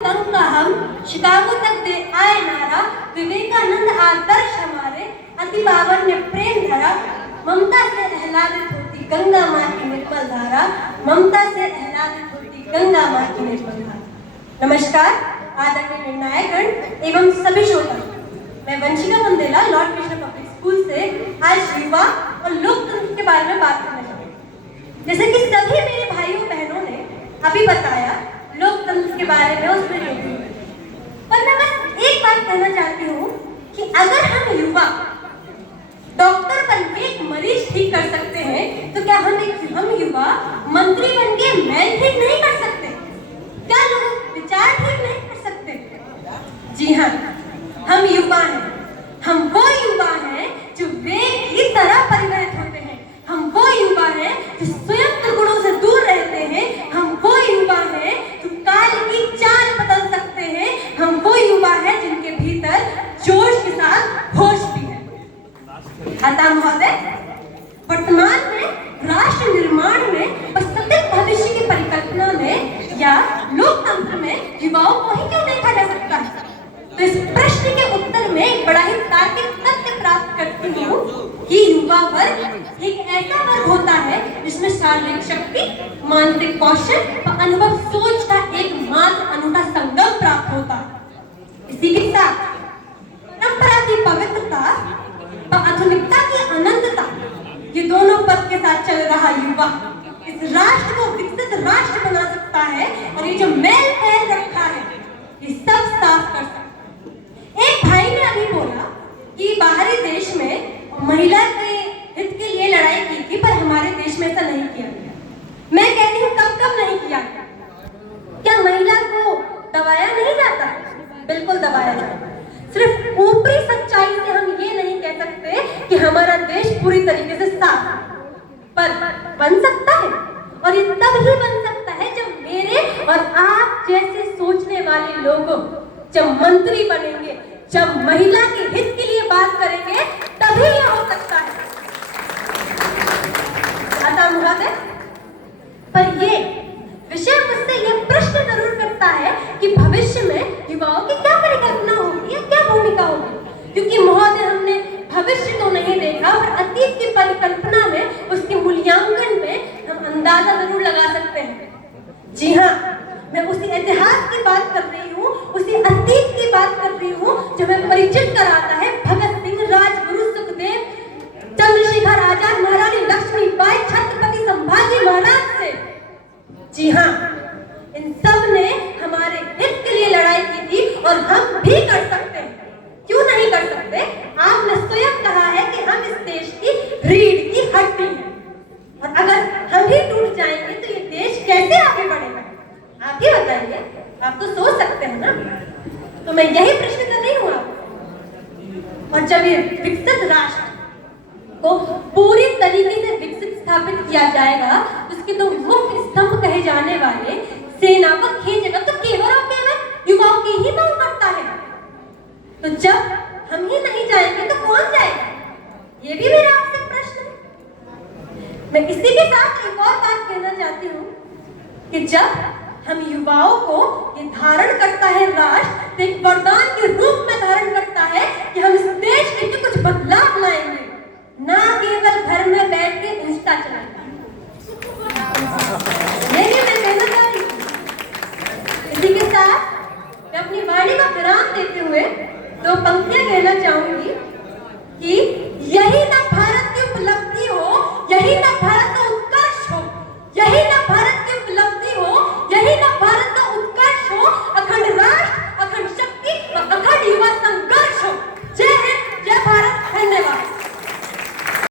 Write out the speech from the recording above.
का हम शिकागो तक दे आए नारा, विवेकानंद आदर्श हमारे, अति पावन ने प्रेम धरा, ममता से आह्लादित होती गंगा माँ की निर्मल धारा, ममता से आह्लादित होती गंगा माँ की निर्मल धारा। नमस्कार आदरणीय निर्णायकगण एवं सभी श्रोता, मैं Vanshika Mandela Lord Krishna public school से आज युवा और लोकतंत्र के बारे में बात करना चाहूँगी। जैसे कि सभी मेरे भाइयों बहनों ने अभी बताया लोकतंत्र के बारे में, उसमें नहीं, पर मैं बस एक बात कहना चाहती हूँ कि अगर हम युवा डॉक्टर बनके एक मरीज ठीक कर सकते हैं, तो क्या हम युवा मंत्री बनके मैल ठीक नहीं कर सकते? क्या लोग विचार ठीक नहीं कर सकते? जी हाँ, हम युवा हैं। हम वो युवा हैं जो वेग की तरह परिवर्तित होते हैं। हम वो युवा हैं जो स्वयं दुर्गुणों से दूर रहते हैं। हम वो युवा हैं जो काल की चाल बदल सकते हैं। हम वो युवा हैं जिनके भीतर जोश के साथ होश भी है। अतः महोदय, वर्तमान में राष्ट्र निर्माण में और सतत भविष्य की परिकल्पना में या लोकतंत्र में युवाओं को ही क्यों देखा जा सकता है? तो इस प्रश्न के उत्तर में एक बड़ा ही तार्किक तथ्य प्राप्त करती हूँ कि युवा वर्ग एक ऐसा वर्ग होता है जिसमें शारीरिक शक्ति, मानसिक कौशल और अनुभव सोच का एकमात्र अनूठा संगम प्राप्त होता है। इसी के साथ परंपरा की पवित्रता और आधुनिकता की अनंतता, ये दोनों पद के साथ चल रहा युवा इस राष्ट्र को विकसित राष्ट्र बना सकता है और ये जो मैल फैल रखा है ये सब साफ कर सकता है। एक भाई ने अभी बोला कि बाहरी देश में महिला के हित के लिए लड़ाई की थी, पर हमारे देश में ऐसा नहीं किया गया। मैं कहती हूँ कब नहीं किया गया? क्या महिला को दबाया नहीं जाता? बिल्कुल दबाया जाता। सिर्फ ऊपरी सच्चाई से हम ये नहीं कह सकते कि हमारा देश पूरी तरीके से साफ है, पर बन सकता है। और ये तब ही बन सकता है जब मेरे और आप जैसे सोचने वाले लोग जब मंत्री बनेंगे, जब महिला के हित के लिए बात करेंगे, तभी यह हो सकता है। अतः महोदय, पर ये विषय मुझसे यह प्रश्न जरूर करता है कि भविष्य में युवाओं की क्या परिकल्पना होगी या क्या भूमिका होगी, क्योंकि महोदय हमने भविष्य तो नहीं देखा, और अतीत की परिकल्पना में, उसके मूल्यांकन में हम अंदाजा जरूर लगा सकते हैं। जी हाँ, मैं उसी इतिहास की बात कर रही हूँ, उसी अतीत की बात कर रही हूँ जो हमें परिचित कराता है भगत सिंह, राजगुरु, सुखदेव, चंद्रशेखर आजाद, महारानी लक्ष्मीबाई, छत्रपति संभाजी महाराज से। जी हाँ, इन सब ने हमारे हित के लिए लड़ाई की थी और हम भी कर सकते हैं। क्यों नहीं कर सकते? आपने स्वयं कहा है कि हम इस देश की रीढ़ की हड्डी हैं, और अगर हम ही टूट जाएंगे तो ये देश कैसे आगे बढ़ेगा? आप ही बताइए, आप तो सोच सकते हैं ना। तो मैं यही प्रश्न कर रही हूँ आपको। और जब ये विकसित राष्ट्र को पूरी तरीके से विकसित स्थापित किया जाएगा, उसके तो मुख्य स्तंभ कहे जाने वाले सेना व खेल जगत तो केवल और केवल युवाओं की ही मांग करता है। तो जब हम ही नहीं जाएंगे तो कौन जाएगा? ये भी मेरा आपसे प्रश्न है। मैं इसी के साथ एक और बात कहना चाहती हूँ कि जब हम युवाओं को ये धारण करता है राष्ट्र, तो एक वरदान के रूप में धारण करता है कि हम इस देश के लिए कुछ बदलाव लाएंगे, ना केवल घर में बैठ के इंस्टा चलाएंगे। यही मैं कहना चाहती हूँ। इसी के साथ मैं अपनी वाणी का विराम देते हुए दो पंक्तियां कहना चाहूंगी।